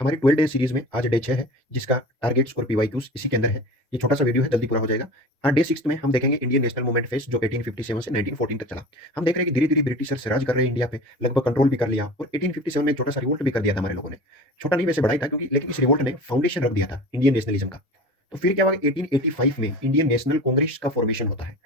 हमारी 12 day series में आज डे 6 है, जिसका टारगेट्स और पीवाईक्यूज इसी के अंदर है। ये छोटा सा वीडियो है, जल्दी पूरा हो जाएगा। डे 6 में हम देखेंगे इंडियन नेशनल मूवमेंट फेस, जो 1857 से 1914 तक चला। हम देख रहे हैं कि धीरे धीरे ब्रिटिशर्स राज कर रहे हैं इंडिया पे, लगभग कंट्रोल भी कर लिया, और 1857 में एक छोटा सा रिवोल्ट भी कर दिया था हमारे लोगों ने। छोटा नहीं, वैसे बड़ा ही था, क्योंकि लेकिन इस रिवोल्ट ने फाउंडेशन रख दिया था इंडियन नेशनलिज्म का। तो फिर क्या हुआ, 1885 में इंडियन नेशनल कांग्रेस का फॉर्मेशन होता है।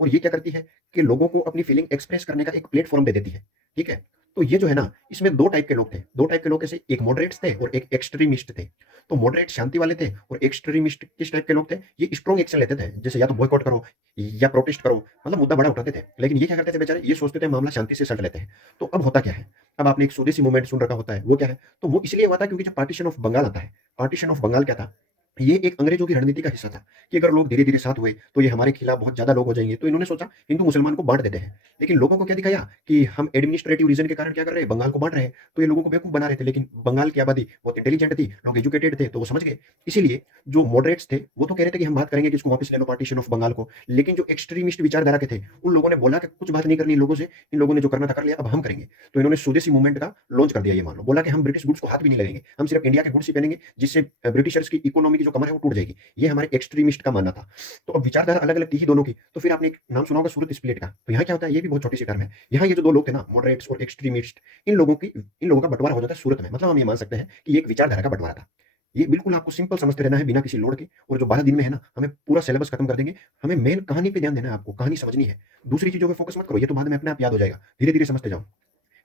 और ये क्या करती है कि लोगों को अपनी फीलिंग एक्सप्रेस करने का एक प्लेटफॉर्म दे देती है। ठीक है। तो ये जो है ना, इसमें दो टाइप के लोग थे। दो टाइप के लोग ऐसे, एक मॉडरेट्स थे और एक एक्सट्रीमिस्ट थे। तो मॉडरेट शांति वाले थे, और एक्सट्रीमिस्ट किस टाइप के लोग थे, ये स्ट्रॉन्ग एक्शन लेते थे, जैसे या तो बॉयकॉट करो या प्रोटेस्ट करो, मतलब मुद्दा बड़ा उठाते थे। लेकिन ये क्या करते थे बेचारे, ये सोचते थे मामला शांति से सल्ट लेते हैं। तो अब होता क्या है, अब आपने एक स्वदेशी मूवमेंट सुन रखा होता है, वो क्या है, तो वो इसलिए हुआ था क्योंकि जब पार्टीशन ऑफ बंगाल आता है, पार्टीशन ऑफ बंगाल क्या था, ये एक अंग्रेजों की रणनीति का हिस्सा था कि अगर लोग धीरे धीरे साथ हुए तो ये हमारे खिलाफ बहुत ज्यादा लोग हो जाएंगे। तो इन्होंने सोचा हिंदू मुसलमान को बांट देते हैं। लेकिन लोगों को क्या दिखाया कि हम एडमिनिस्ट्रेटिव रीजन के कारण क्या कर रहे हैं, बंगाल को बांट रहे हैं। तो ये लोगों को बेवकूफ बना रहे थे, लेकिन बंगाल की आबादी बहुत इंटेलिजेंट थी, लोग एजुकेटेड थे, तो वो समझ गए। इसीलिए जो मॉडरेट्स थे वो तो कह रहे थे कि हम बात करेंगे कि इसको वापस ले लो, पार्टीशन ऑफ बंगाल को। लेकिन जो एक्सट्रीमिस्ट विचारधारा के थे, उन लोगों ने बोला कि कुछ बात नहीं करनी इन लोगों से, इन लोगों ने जो करना था कर लिया, अब हम करेंगे। तो इन्होंने स्वदेशी मूवमेंट का लॉन्च कर दिया। ये मान लो, बोला कि हम ब्रिटिश गुड्स को हाथ भी नहीं लगेंगे, हम सिर्फ इंडिया के गुड्स ही पहनेंगे, जिससे ब्रिटिशर्स की इकोनॉमी की जो कमर है वो टूट जाएगी। ये हमारे एक्सट्रीमिस्ट का मानना था। तो अब विचारधारा अलग अलग थी ही दोनों की। तो फिर आपने एक नाम सुना होगा सूरत स्प्लिट का। तो यहाँ क्या होता है, ये भी बहुत छोटी सी टर्म है। यहाँ ये जो दो लोग थे ना, मॉडरेट्स और एक्सट्रीमिस्ट, इन लोगों का बंटवारा हो जाता है सूरत में। मतलब हम ये मान सकते हैं कि ये एक विचारधारा का बंटवारा था। ये बिल्कुल आपको सिंपल समझते रहना है, बिना किसी लोड के। और जो 12 दिन में है ना, हमें पूरा सिलेबस खत्म कर देंगे। हमें मेन कहानी पे ध्यान देना है, आपको कहानी समझनी है। दूसरी चीजों पे फोकस मत करो, ये तो बाद में अपने आप याद हो जाएगा, धीरे धीरे समझते जाओ।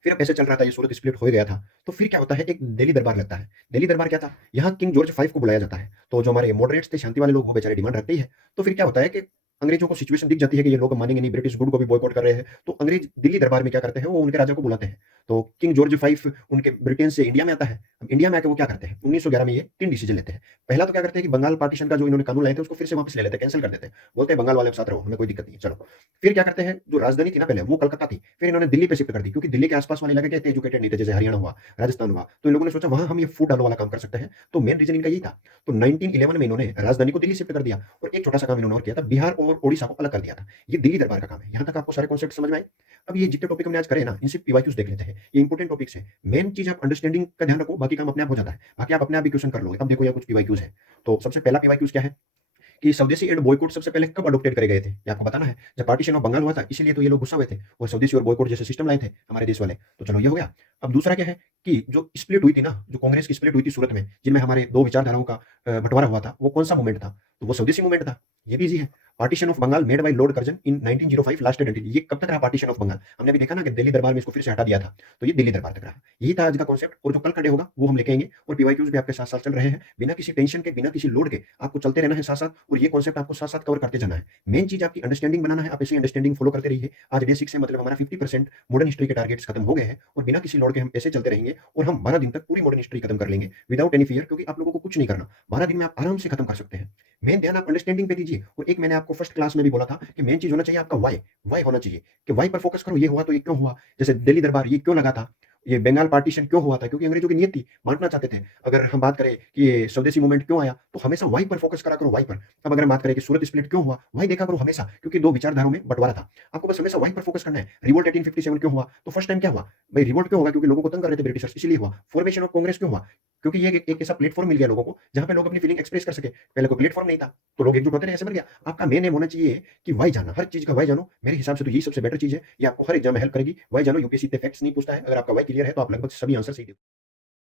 फिर अब ऐसे चल रहा था, ये सूरत स्प्लिट हो गया था। तो फिर क्या होता है, एक दिल्ली दरबार लगता है। दिल्ली दरबार क्या था, यहाँ किंग जॉर्ज फाइव को बुलाया जाता है। तो जो हमारे मॉडरेट्स थे, शांति वाले लोग, वो बेचारे डिमांड रखते ही है। तो फिर क्या होता है कि अंग्रेजों को सिचुएशन दिख जाती है कि ये लोग मानेंगे नहीं, ब्रिटिश गुड को भी बॉयकॉट कर रहे हैं। तो अंग्रेज दिल्ली दरबार में क्या करते हैं, वो उनके राजा को बुलाते हैं। तो किंग जॉर्ज फाइव उनके ब्रिटेन से इंडिया में आता है। अब इंडिया में आके वो क्या करते हैं, 1911 में ये 3 डिसीजन लेते हैं। पहला तो क्या करते हैं कि बंगाल पार्टीशन का जो इन्होंने कानून लाए थे उसको फिर से वापस ले लेते हैं, कैंसिल कर देते हैं। बोलते हैं बंगाल वाले के साथ रहो, हमें कोई दिक्कत नहीं, चलो। फिर क्या करते हैं, जो राजधानी थी ना पहले, वो कलकत्ता थी, फिर इन्होंने दिल्ली पे शिफ्ट कर दी, क्योंकि दिल्ली के आसपास वाले इलाके क्या थे, एजुकेटेड नहीं थे, जैसे हरियाणा हुआ, राजस्थान हुआ। तो इन लोगों ने सोचा वहां हम ये फूड डालो वाला काम कर सकते हैं। तो मेन रीजन इनका यही था। तो 1911 में इन्होंने राजधानी को दिल्ली शिफ्ट कर दिया। और एक छोटा सा काम इन्होंने और किया था, बिहार और ओडिशा को अलग कर दिया था। ये दिल्ली दरबार का काम है। यहाँ तक आपको सारे कॉन्सेप्ट समझ में आए। अब ये जितने टॉपिक हमने आज करे ना, इनसे पीवाईक्यूज देख लेते हैं। ये इंपॉर्टेंट टॉपिक्स है। मेन चीज आप अंडरस्टैंडिंग का ध्यान रखो, बाकी काम अपने आप हो जाता है। बाकी आप अपने आप भी क्वेश्चन कर लोगे। अब देखो, यहाँ कुछ पीवाईक्यूज है। तो सबसे पहला पीवाईक्यूज क्या है, कि स्वदेशी एंड बॉयकॉट सबसे पहले कब अडॉप्टेड करे गए थे, ये आपको बताना है। जब पार्टीशन ऑफ बंगाल हुआ था, इसीलिए तो ये लोग गुस्सा हुए थे और स्वदेशी और बॉयकॉट जैसे सिस्टम लाए थे हमारे देश वाले। तो चलो, ये हो गया। अब दूसरा क्या है, कि जो स्प्लिट हुई थी ना, जो कांग्रेस की स्प्लिट हुई थी सूरत में, जिनमें हमारे दो विचारधाराओं का बंटवारा हुआ था, वो कौन सा मूवमेंट था, तो वो स्वदेशी मूवमेंट था। ये भी इजी है। Partition of Bengal made by Lord Curzon in 1905 lasted until, ये कब तक रहा पार्टीशन ऑफ बंगाल, हमने भी देखा ना कि दिल्ली दरबार में इसको फिर से हटा दिया था। तो ये दिल्ली दरबार तक रहा। यही था आज का कॉन्सेप्ट। और जो कल खड़े होगा वो हम लेके आएंगे। और पीवाईक्यूज भी आपके साथ साथ चल रहे हैं, बिना किसी टेंशन के, बिना किसी लोड के, आपको चलते रहना है साथ साथ। और ये कॉन्सेप्ट आपको साथ साथ कवर करते जाना है। मेन चीज आपकी अंडरस्टैंडिंग बनाना है। आप ऐसी अंडरस्टैंडिंग फॉलो करते रहिए। आज डे 6 से मतलब हमारा 50% मॉडर्न हिस्ट्री के टारगेट्स खत्म हो गए हैं, और बिना किसी लोड के हम ऐसे चलते रहेंगे। और हम 12 दिन तक पूरी मॉडर्न हिस्ट्री खत्म कर लेंगे विदाउट एनी फियर, क्योंकि आप लोगों को कुछ नहीं करना। 12 दिन में आप आराम से खत्म कर सकते हैं। मेन ध्यान आप अंडरस्टैंडिंग पे दीजिए। और एक मैंने आपको फर्स्ट क्लास में भी बोला था कि मेन चीज होना चाहिए आपका वाई। वाई होना चाहिए कि वाई पर फोकस करो, ये हुआ तो ये क्यों हुआ। जैसे दिल्ली दरबार ये क्यों लगा था, ये बंगाल पार्टीशन क्यों हुआ था, क्योंकि अंग्रेजों की नीयत थी, बांटना चाहते थे। अगर हम बात करें कि ये स्वदेशी मूवमेंट क्यों आया, तो हमेशा वाई पर फोकस करा करो, वाई पर। अब अगर हम बात करें कि सूरत स्प्लिट क्यों हुआ, वाई देखा करो हमेशा, क्योंकि दो विचारधाराओं में बंटवारा था। आपको बस हमेशा वाई पर फोकस करना है। रिवोल्ट 1857 क्यों हुआ, तो फर्स्ट टाइम क्या हुआ भाई, रिवोल्ट क्यों होगा, क्योंकि लोगों को तंग कर रहे थे ब्रिटिशर्स, इसलिए हुआ। फॉर्मेशन ऑफ कांग्रेस क्यों हुआ, क्योंकि ये एक ऐसा प्लेटफॉर्म मिल गया लोगों को जहां पे लोग अपनी फीलिंग एक्सप्रेस कर सके। पहले कोई प्लेटफॉर्म नहीं था, तो लोग एकजुट होते रहे, ऐसे बन गया। आपका मेन एम होना चाहिए कि वाई जाना, हर चीज का वाई जानो। मेरे हिसाब से तो यही सबसे बेटर चीज है, ये आपको हर एग्जाम में हेल्प करेगी। वाई जानो, यूपीएससी इतने फैक्ट्स नहीं पूछता है। अगर आपका वाई क्लियर है तो आप लगभग सभी आंसर सही